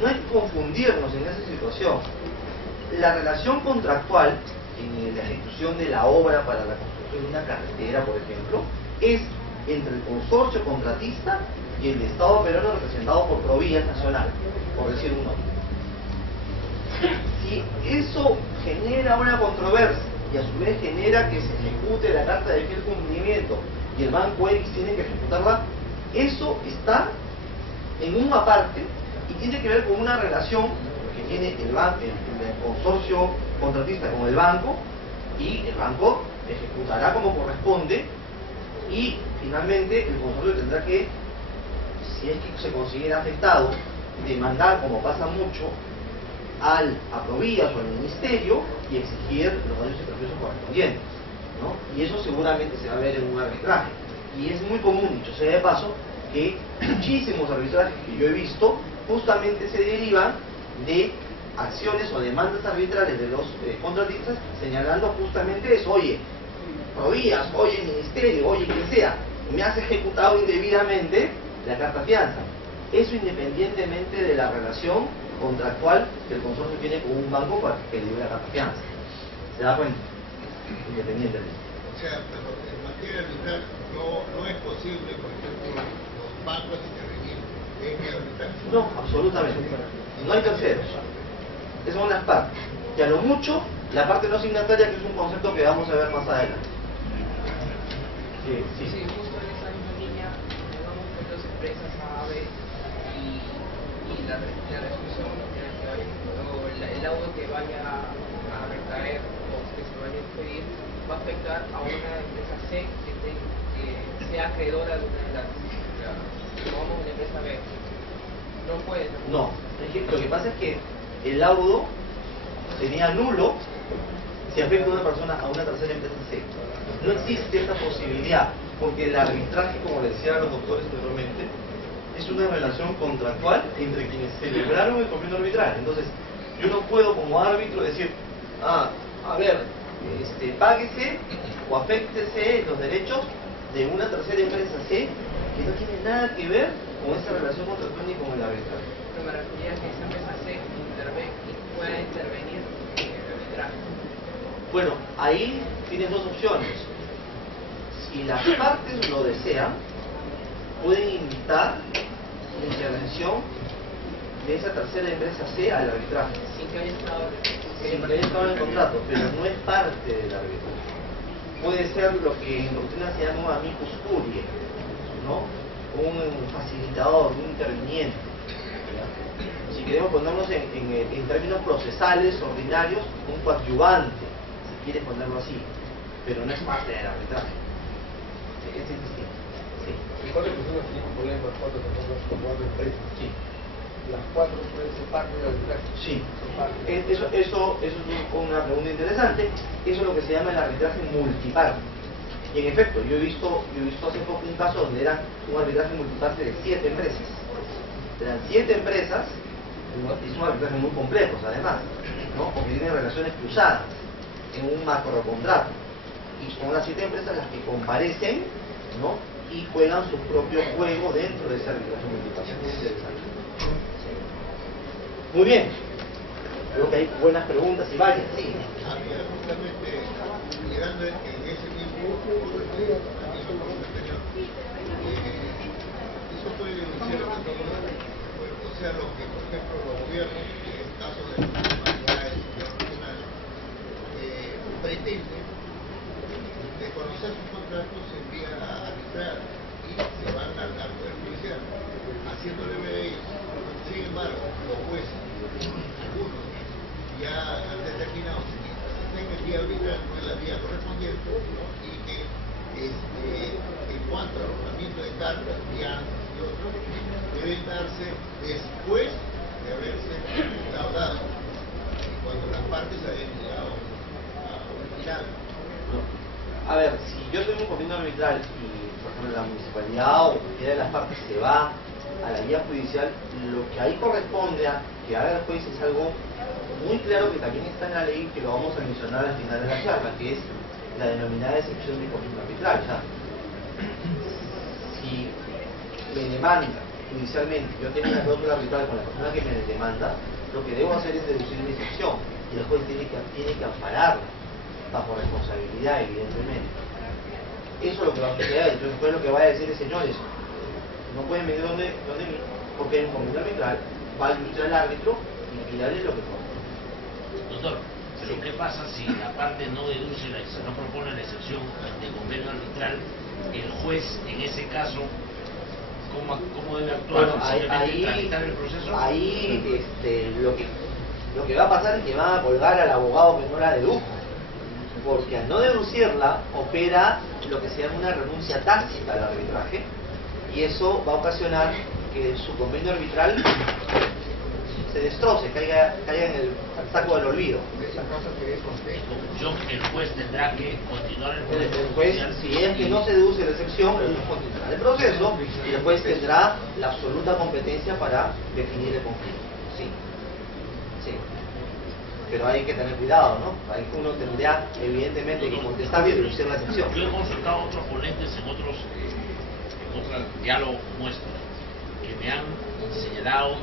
No hay que confundirnos en esa situación. La relación contractual en la ejecución de la obra para la construcción de una carretera, por ejemplo, es entre el consorcio contratista y el Estado peruano representado por Provías Nacional, por decir un nombre. Si eso genera una controversia y a su vez genera que se ejecute la carta de fiel cumplimiento y el Banco X tiene que ejecutarla, eso está en una parte y tiene que ver con una relación que tiene el consorcio contratista con el banco, y el banco ejecutará como corresponde, y finalmente el consorcio tendrá que, si es que se considera afectado, demandar, como pasa mucho, a Provías o al Ministerio y exigir los daños y perjuicios correspondientes, ¿no? Y eso seguramente se va a ver en un arbitraje. Y es muy común, dicho sea de paso, que muchísimos arbitrajes que yo he visto justamente se derivan de acciones o demandas arbitrales de los contratistas señalando justamente eso. Oye, Provías, oye, Ministerio, oye, quien sea, me has ejecutado indebidamente la carta fianza. Eso independientemente de la relación contractual que el consorcio tiene con un banco para que le dé la carta fianza. ¿Se da cuenta? Independientemente. O sea, pero en materia arbitral no es posible, por ejemplo, los bancos intervenir en el arbitraje. No, absolutamente. No hay terceros. Esas son las partes. Y a lo mucho, la parte no signataria, que es un concepto que vamos a ver más adelante. Sí, justo en esa misma línea, digamos que dos empresas A, B y la resolución, el laudo que vaya a recaer o que se vaya a expedir va a afectar a una empresa C que sea acreedora de una de las, tomamos una empresa B. No puede. No, lo que pasa es que el laudo sería nulo si afecta a una persona, a una tercera empresa C. No existe esta posibilidad, porque el arbitraje, como le decían los doctores anteriormente, es una relación contractual entre quienes celebraron el conflicto arbitral. Entonces, yo no puedo como árbitro decir, a ver, páguese o aféctese los derechos de una tercera empresa C que no tiene nada que ver con esa relación contractual ni con el arbitraje. Pero me refería a que esa empresa C pueda intervenir en el arbitraje. Bueno, ahí tienes dos opciones. Si las partes lo desean, pueden invitar la intervención de esa tercera empresa C al arbitraje. Sin que haya estado en el contrato, pero no es parte del arbitraje. Puede ser lo que en doctrina se llama un amicus curiae, ¿no? Un facilitador, un interviniente. Si queremos ponernos en términos procesales, ordinarios, un coadyuvante, si quieres ponerlo así, pero no es parte del arbitraje. Es distinto. Sí. ¿Y cuándo personas tienen problemas? ¿Cuántas personas como empresas? Sí. Las cuatro pueden ser parte del arbitraje. Sí. Son parte. Eso es una pregunta interesante. Eso es lo que se llama el arbitraje multiparte. Y en efecto, yo he visto hace poco un caso donde era un arbitraje multiparte de 7 empresas. Eran 7 empresas, y son arbitrajes muy complejos además, ¿no? Porque tienen relaciones cruzadas en un macrocontrato. Y son las 7 empresas las que comparecen, ¿no? Y juegan su propio juego dentro de ese arbitraje multiparte. Muy interesante. Muy bien. Creo que hay buenas preguntas y varias. Sí. Había justamente, llegando en ese mismo eso fue denunciado que todo, o sea, lo que, por ejemplo, los gobiernos, en el caso de las humanidades internacionales, pretenden de conocer sus contratos, se envían a arbitrar y se van al Poder Judicial, haciéndole ver a ellos. Sin embargo, los jueces, algunos, ya han determinado que en vía arbitral no es la vía correspondiente, ¿no? Y que en cuanto al ordenamiento de cartas, fianzas y otros, deben darse después de haberse laudado, cuando las partes hayan llegado a un final. A ver, si yo tengo un conflicto arbitral y, por ejemplo, la municipalidad o cualquiera de las partes se va a la vía judicial, lo que ahí corresponde a que haga el juez es algo muy claro que también está en la ley, que lo vamos a mencionar al final de la charla, que es la denominada excepción de conflicto arbitral. O sea, si me demanda judicialmente yo tengo una cláusula arbitral con la persona que me demanda, lo que debo hacer es deducir mi excepción y el juez tiene que ampararla bajo responsabilidad, evidentemente. Eso es lo que va a suceder. Entonces después lo que va a decir es, señores, no pueden venir donde mí, porque hay un convenio arbitral, va a ilustrar al árbitro y darle lo que pueda. Doctor, pero ¿qué pasa si la parte no deduce, no propone la excepción de convenio arbitral? El juez, en ese caso, ¿cómo debe actuar? Bueno, ¿Simplemente tramitar el proceso? Ahí lo que va a pasar es que van a colgar al abogado que no la dedujo, porque al no deducirla opera lo que se llama una renuncia tácita al arbitraje, y eso va a ocasionar que su convenio arbitral se destroce, caiga en el saco del olvido. El juez tendrá que continuar el proceso. El juez, si es que no se deduce la excepción, el juez continuará el proceso y el juez tendrá la absoluta competencia para definir el conflicto. Sí. Pero hay que tener cuidado, ¿no? Ahí uno tendría evidentemente que contestar y deducir la excepción. Yo he consultado a otros ponentes en otros diálogos como estos, que me han señalado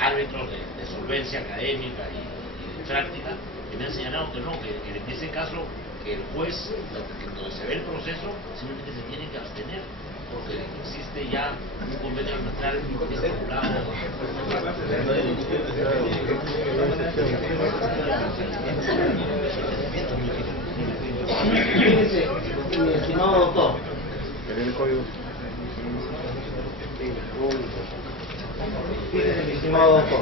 árbitros de solvencia académica y de práctica, que me han señalado que no, que en ese caso que el juez, donde se ve el proceso, simplemente se tiene que abstener, porque existe ya un convenio arbitral estipulado. Fíjese, mi estimado doctor. Fíjese, mi estimado doctor.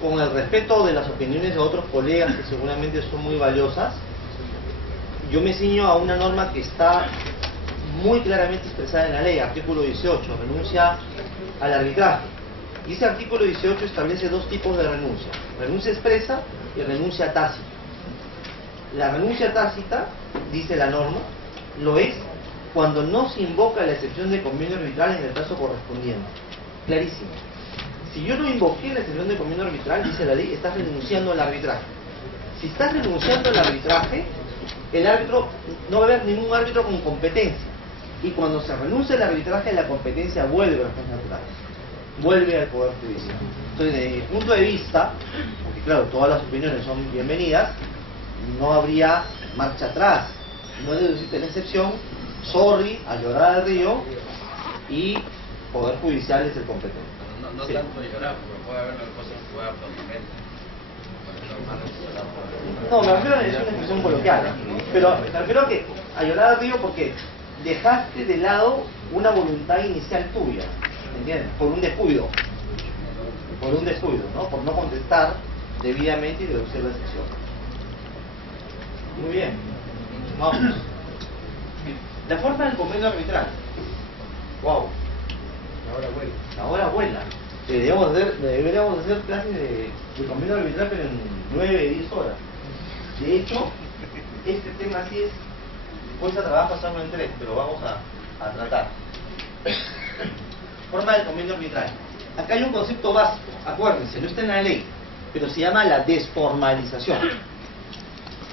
Con el respeto de las opiniones de otros colegas que seguramente son muy valiosas, yo me ciño a una norma que está muy claramente expresada en la ley, artículo 18, renuncia al arbitraje. Y ese artículo 18 establece dos tipos de renuncia: renuncia expresa y renuncia tácita. La renuncia tácita, dice la norma, lo es cuando no se invoca la excepción de convenio arbitral en el caso correspondiente. Clarísimo. Si yo no invoqué la excepción de convenio arbitral, dice la ley, estás renunciando al arbitraje. Si estás renunciando al arbitraje, el árbitro, no va a haber ningún árbitro con competencia. Y cuando se renuncia al arbitraje, la competencia vuelve a los jueces naturales, vuelve al Poder Judicial. Entonces, desde mi punto de vista, porque claro, todas las opiniones son bienvenidas, no habría marcha atrás. No deduciste la excepción, sorry, a llorar al río, y Poder Judicial es el competente. No Sí. tanto llorar, porque puede haber una cosa que pueda aplaudir. No, me refiero a es una expresión coloquial, pero me refiero a que a llorar al río porque dejaste de lado una voluntad inicial tuya, ¿entiendes? Por un descuido, ¿no? Por no contestar debidamente y deducir la excepción. Muy bien, vamos. La forma del convenio arbitral. Wow. La hora vuela. Deberíamos hacer clases de convenio arbitral, pero en 9-10 horas. De hecho, este tema sí es, después a trabajo pasarlo en 3, pero vamos a tratar. Forma del convenio arbitral. Acá hay un concepto básico, acuérdense, no está en la ley, pero se llama la desformalización.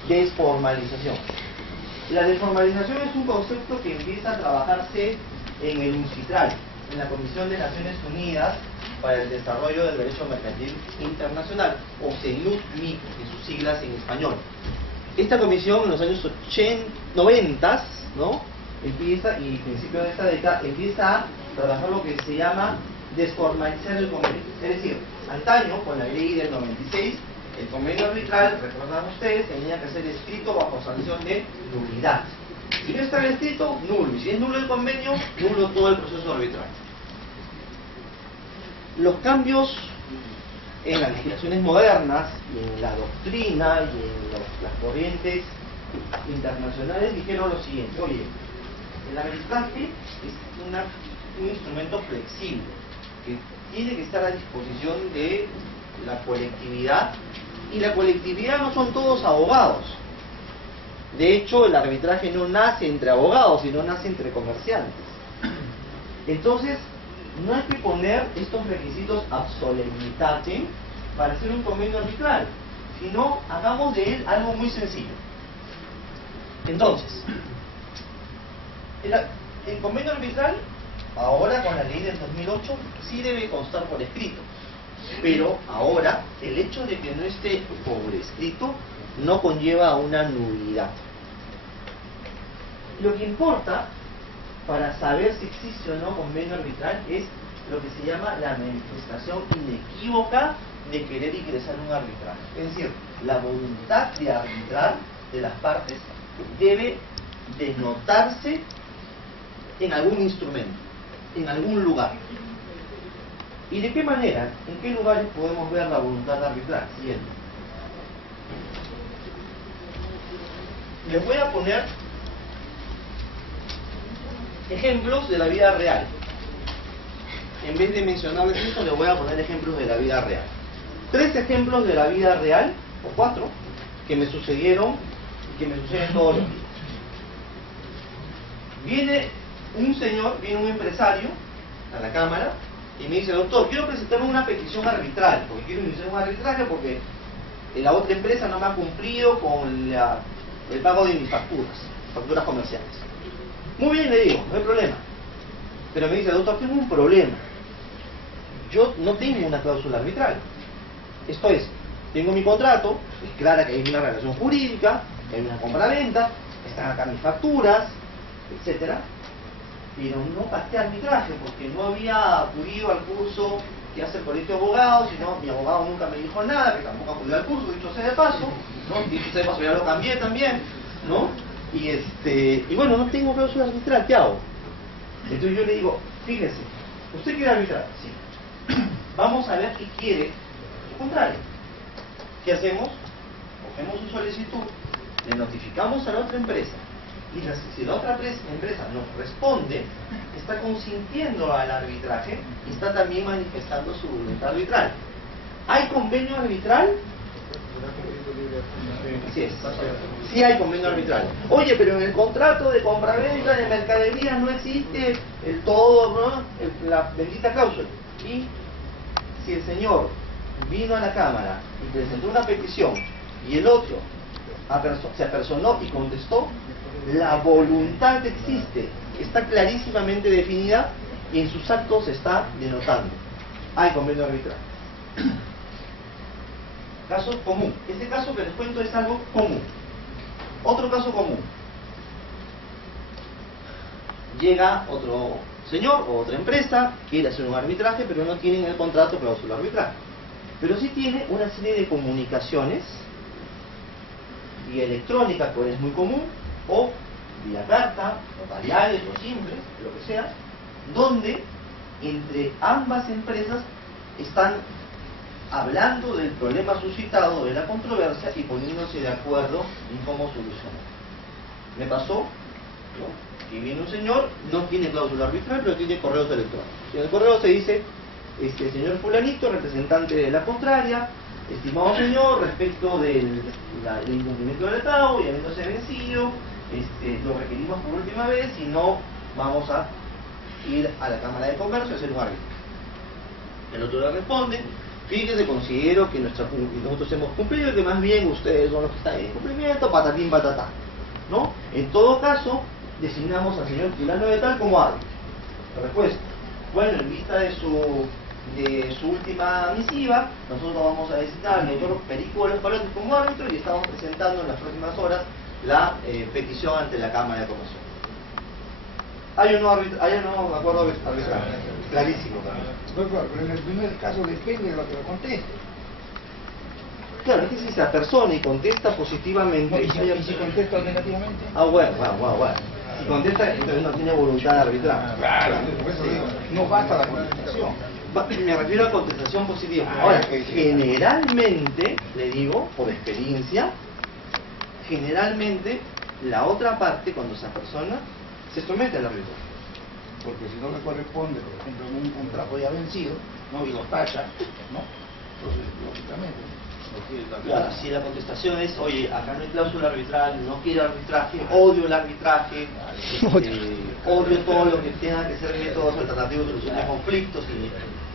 Desformalización. La desformalización es un concepto que empieza a trabajarse en el UNCITRAL, en la Comisión de Naciones Unidas para el Desarrollo del Derecho Mercantil Internacional, o CENUDMI, en sus siglas en español. Esta comisión en los años 90, ¿no? Empieza, y principios de esta década, empieza a trabajar lo que se llama desformalizar el convenio. Es decir, antaño, con la ley del 96, el convenio arbitral, recordarán ustedes, tenía que ser escrito bajo sanción de nulidad. Si no estaba escrito, nulo. Y si es nulo el convenio, nulo todo el proceso arbitral. Los cambios en las legislaciones modernas, y en la doctrina, y en las corrientes internacionales dijeron lo siguiente: oye, el arbitraje es un instrumento flexible que tiene que estar a disposición de la colectividad, y la colectividad no son todos abogados. De hecho, el arbitraje no nace entre abogados, sino nace entre comerciantes. Entonces, no hay que poner estos requisitos ab solemnitatem para hacer un convenio arbitral, sino hagamos de él algo muy sencillo. Entonces, el convenio arbitral, ahora con la ley del 2008, sí debe constar por escrito. Pero ahora, el hecho de que no esté por escrito no conlleva una nulidad. Lo que importa para saber si existe o no convenio arbitral es lo que se llama la manifestación inequívoca de querer ingresar en un arbitraje. Es decir, la voluntad de arbitrar de las partes debe denotarse en algún instrumento, en algún lugar. ¿Y de qué manera? ¿En qué lugares podemos ver la voluntad de arbitrar? Siguiente. Les voy a poner ejemplos de la vida real. En vez de mencionarles esto, les voy a poner ejemplos de la vida real. 3 ejemplos de la vida real, o 4, que me sucedieron y que me suceden todos los días. Viene un empresario a la cámara y me dice: doctor, quiero presentarme una petición arbitral, porque quiero iniciar un arbitraje porque la otra empresa no me ha cumplido con el pago de mis facturas comerciales. Muy bien, le digo, no hay problema. Pero me dice: doctor, tengo un problema. Yo no tengo una cláusula arbitral. Esto es, tengo mi contrato, es clara que hay una relación jurídica, hay una compra-venta, están acá mis facturas, etcétera, pero no pacté arbitraje porque no había acudido al curso que hace el colegio de abogados, sino mi abogado nunca me dijo nada, que tampoco acudió al curso, dicho sea de paso, ¿no? Dicho sea de paso, ya lo cambié también, ¿no? Y bueno, no tengo cláusula arbitral, ¿qué hago? Entonces yo le digo: fíjese, ¿usted quiere arbitrar? Sí. Vamos a ver qué quiere, lo contrario. ¿Qué hacemos? Cogemos su solicitud, le notificamos a la otra empresa, y si la otra empresa nos responde, está consintiendo al arbitraje y está también manifestando su voluntad arbitral. ¿Hay convenio arbitral? Así es. Sí hay convenio arbitral. Oye, pero en el contrato de compraventa de mercaderías no existe el todo, ¿no? La bendita cláusula. Y si el señor vino a la cámara y presentó una petición y el otro se apersonó y contestó, la voluntad existe, está clarísimamente definida y en sus actos se está denotando. Hay convenio arbitral. Caso común. Este caso que les cuento es algo común. Otro caso común. Llega otro señor o otra empresa, quiere hacer un arbitraje, pero no tiene en el contrato cláusula arbitraje. Pero sí tiene una serie de comunicaciones, vía electrónica, que es muy común, o vía carta, notariales o simples, lo que sea, donde entre ambas empresas están hablando del problema suscitado, de la controversia, y poniéndose de acuerdo en cómo solucionar. Me pasó, ¿no?, que viene un señor, no tiene cláusula arbitral, pero tiene correos electrónicos. Y en el correo se dice: señor fulanito, representante de la contraria, estimado señor, respecto del incumplimiento del pago y habiéndose vencido, lo requerimos por última vez y no vamos a ir a la Cámara de Comercio a hacer un arbitraje. El otro le responde: fíjese, considero que nosotros hemos cumplido y que más bien ustedes son los que están en cumplimiento, patatín patatá, ¿no? En todo caso, designamos al señor fulano de tal como árbitro. Respuesta: bueno, en vista de su última misiva, nosotros vamos a designar al doctor Perico de los Palotes como árbitro y estamos presentando en las próximas horas la petición ante la Cámara de Comercio. ¿Hay o no acuerdo arbitral? Clarísimo también. No, claro, pero en el primer caso depende de lo que lo conteste. Claro, es que si se apersona y contesta positivamente... No, ¿y si contesta negativamente? Bueno. Si contesta, entonces no tiene voluntad de arbitrar. Claro, por eso digo, no basta la contestación. Me refiero a contestación positiva. Ahora, generalmente, le digo, por experiencia, generalmente la otra parte, cuando se apersona, se somete al arbitraje. Porque si no le corresponde, por ejemplo, en un contrato ya vencido, ¿no?, y lo tacha, ¿no?, entonces, lógicamente, Claro, si la contestación es: oye, acá no hay cláusula arbitral, no quiero arbitraje, odio el arbitraje, odio todo lo que tenga que ser métodos alternativos de solución de conflictos y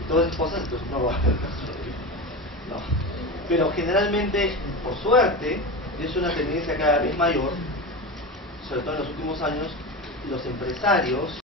todas esas cosas, entonces no lo va a hacer. No. Pero generalmente, por suerte, es una tendencia cada vez mayor sobre todo en los últimos años, los empresarios